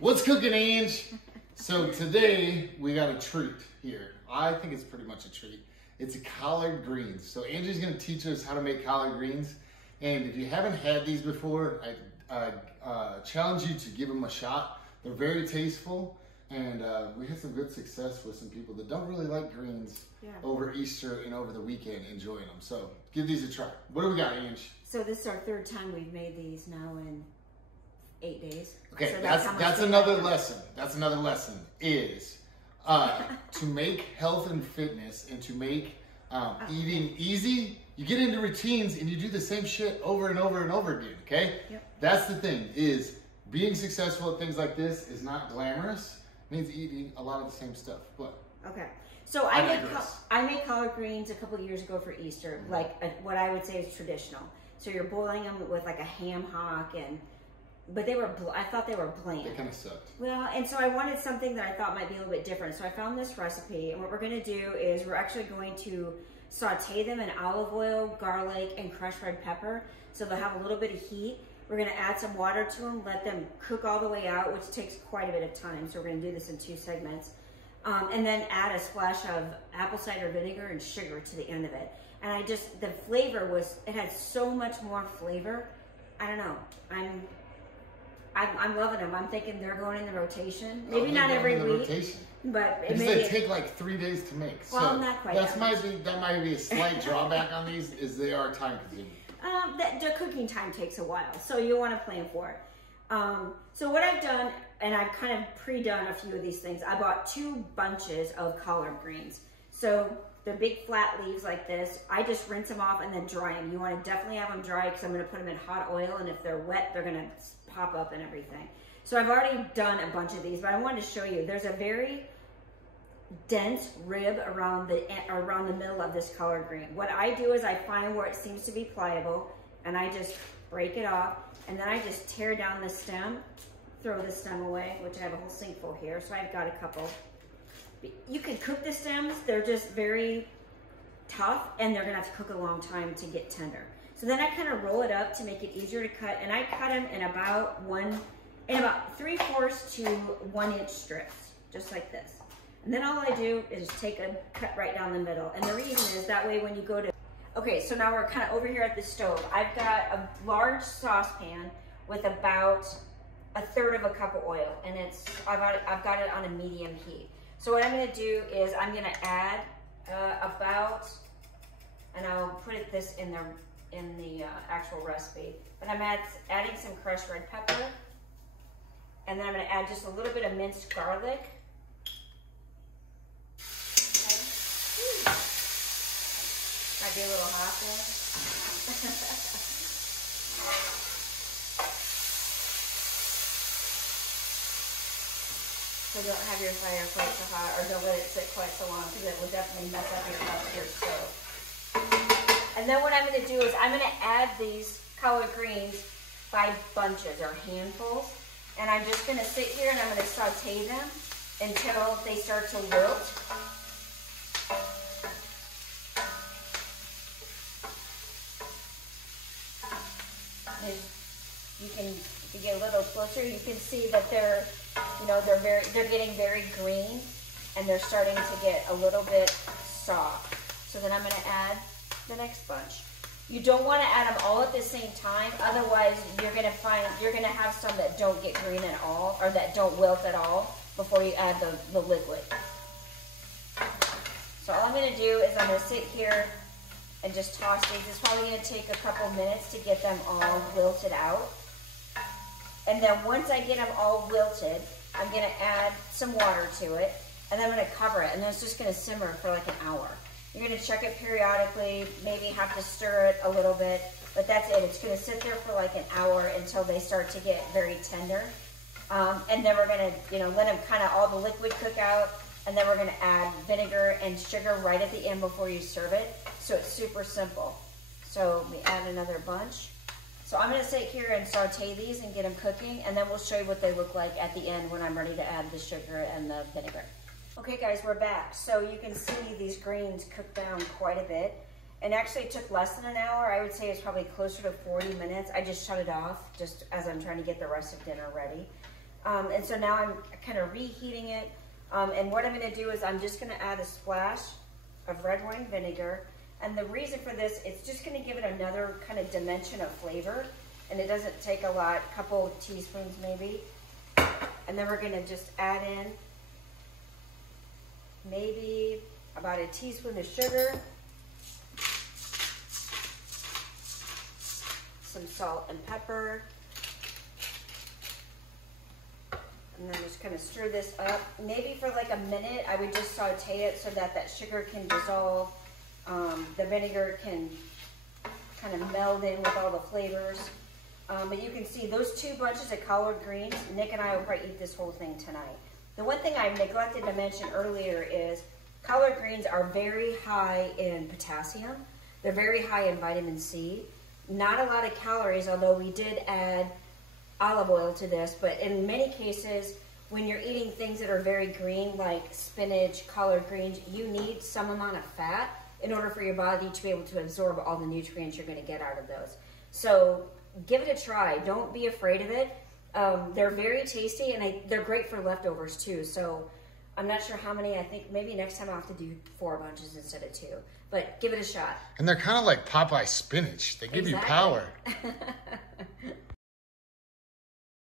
What's cooking, Ange? So today we got a treat here. I think it's pretty much a treat. It's a collard greens. So Angie's gonna teach us how to make collard greens. And if you haven't had these before, I challenge you to give them a shot. They're very tasteful. And we had some good success with some people that don't really like greens over Easter and over the weekend enjoying them. So give these a try. What do we got, Ange? So this is our third time we've made these now in 8 days. Okay, so that's another lesson. That's another lesson is to make health and fitness and to make eating easy. You get into routines and you do the same shit over and over and over again, okay? Yep. That's the thing, is being successful at things like this is not glamorous. It means eating a lot of the same stuff. What? Okay. So I made collard greens a couple of years ago for Easter, like what I would say is traditional. So you're boiling them with like a ham hock, but I thought they were bland. They kind of sucked. Well, and so I wanted something that I thought might be a little bit different. So I found this recipe, and what we're gonna do is we're actually going to saute them in olive oil, garlic, and crushed red pepper. So they'll have a little bit of heat. We're gonna add some water to them, let them cook all the way out, which takes quite a bit of time. So we're gonna do this in 2 segments. And then add a splash of apple cider vinegar and sugar to the end of it. And the flavor it had so much more flavor. I don't know, I'm loving them. I'm thinking they're going in the rotation. Maybe not every week, but because they take like 3 days to make. Well, so not quite. That might be a slight drawback on these, is they are time consuming. The cooking time takes a while, so you want to plan for it. So what I've done, and I've kind of pre-done a few of these things. I bought 2 bunches of collard greens. So they're big flat leaves like this. I just rinse them off and then dry them. You want to definitely have them dry because I'm going to put them in hot oil, and if they're wet, they're going to pop up and everything. So I've already done a bunch of these, but I wanted to show you. There's a very dense rib around the middle of this collard green. What I do is I find where it seems to be pliable, and I just break it off, and then I just tear down the stem, throw the stem away, which I have a whole sink full here, so I've got a couple. You can cook the stems, they're just very tough, and they're gonna have to cook a long time to get tender. So then I kind of roll it up to make it easier to cut, and I cut them in about 3/4 to 1 inch strips, just like this. And then all I do is take a cut right down the middle. And the reason is that way when you go to, okay, so now we're kind of over here at the stove. I've got a large saucepan with about 1/3 cup of oil, and I've got it on a medium heat. So what I'm gonna do is I'm gonna add and I'll put this in the actual recipe, but I'm adding some crushed red pepper, and then I'm gonna add just a little bit of minced garlic. Might be a little hot there. So don't have your fire quite so hot, or don't let it sit quite so long, because it will definitely mess up your stove. And then what I'm going to do is I'm going to add these collard greens by bunches or handfuls, and I'm just going to sit here and I'm going to saute them until they start to wilt. If you get a little closer, you can see that they're getting very green, and they're starting to get a little bit soft. So then I'm going to add the next bunch. You don't want to add them all at the same time, otherwise you're going to have some that don't get green at all, or that don't wilt at all before you add the liquid. So all I'm going to do is I'm going to sit here and just toss these. It's probably going to take a couple minutes to get them all wilted out. And then once I get them all wilted, I'm going to add some water to it, and then I'm going to cover it, and then it's just going to simmer for like an hour. You're going to check it periodically, maybe have to stir it a little bit, but that's it. It's going to sit there for like an hour until they start to get very tender. And then we're going to, let them kind of all the liquid cook out, and then we're going to add vinegar and sugar right at the end before you serve it. So it's super simple. So we add another bunch. So I'm going to sit here and saute these and get them cooking, and then we'll show you what they look like at the end when I'm ready to add the sugar and the vinegar. Okay guys, we're back. So you can see these greens cooked down quite a bit. And actually it took less than an hour. I would say it's probably closer to 40 minutes. I just shut it off just as I'm trying to get the rest of dinner ready. And so now I'm kind of reheating it. And what I'm gonna do is I'm just gonna add a splash of red wine vinegar. And the reason for this, it's just gonna give it another kind of dimension of flavor. And it doesn't take a lot, a couple of teaspoons maybe. And then we're gonna just add in maybe about a teaspoon of sugar, some salt and pepper, and then just kind of stir this up. Maybe for like a minute, I would just saute it so that that sugar can dissolve. The vinegar can kind of meld in with all the flavors. But you can see those 2 bunches of collard greens, Nick and I will probably eat this whole thing tonight. The one thing I neglected to mention earlier is collard greens are very high in potassium. They're very high in vitamin C. Not a lot of calories, although we did add olive oil to this, but in many cases, when you're eating things that are very green, like spinach, collard greens, you need some amount of fat in order for your body to be able to absorb all the nutrients you're gonna get out of those. So give it a try. Don't be afraid of it. They're very tasty, and they're great for leftovers too. So I'm not sure how many. I think maybe next time I'll have to do 4 bunches instead of 2. But give it a shot. And they're kind of like Popeye spinach. They give you power.